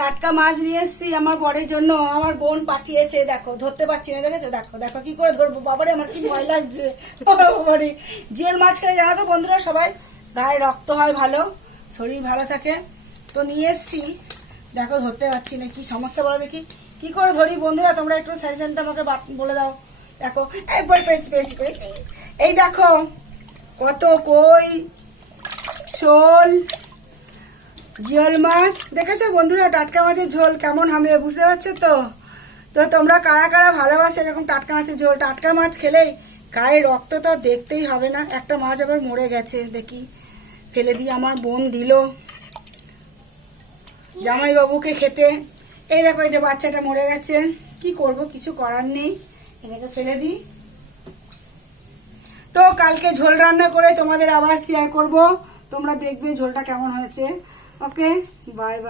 টাটকা মাছ নিয়ে এসেছি আমার বরের জন্য। আমার বোন পাঠিয়েছে, দেখো ধরতে পারছি না, দেখেছো? দেখো দেখো কি করে ধরবো, বাবারে আমার কি ভয় লাগছে। বাবারে জিওল মাছ খেলে জানো তো বন্ধুরা, সবাই গায়ে রক্ত হয় ভালো, শরীর ভালো থাকে। তো নিয়ে এসেছি, দেখো ধরতে পারছি না, কি সমস্যা বলো দেখি, কি করে ধরি বন্ধুরা? তোমরা একটু সাজেশনটা আমাকে বলে দাও। দেখো একবার পেয়েছি পেয়েছি পেয়েছি, এই দেখো কত কই, শোল, জিওল মাছ। দেখেছো বন্ধুরা টাটকা মাছের ঝোল কেমন হবে, বুঝতে পারছো তো? তো তোমরা কারা কারা ভালোবাসো এরকম টাটকা মাছের ঝোল? টাটকা মাছ খেলেই গায়ে রক্ত তো দেখতেই হবে না। একটা মাছ আবার মরে গেছে, দেখি ফেলে দিয়ে আমার বোন দিল জামাই বাবুকে খেতে। এই দেখো এটা বাচ্চাটা মরে গেছে, কি করব, কিছু করার নেই, এটাকে ফেলে দিই। তো কালকে ঝোল রান্না করে তোমাদের আবার শেয়ার করব, তোমরা দেখবে ঝোলটা কেমন হয়েছে। ওকে, বাই বাই।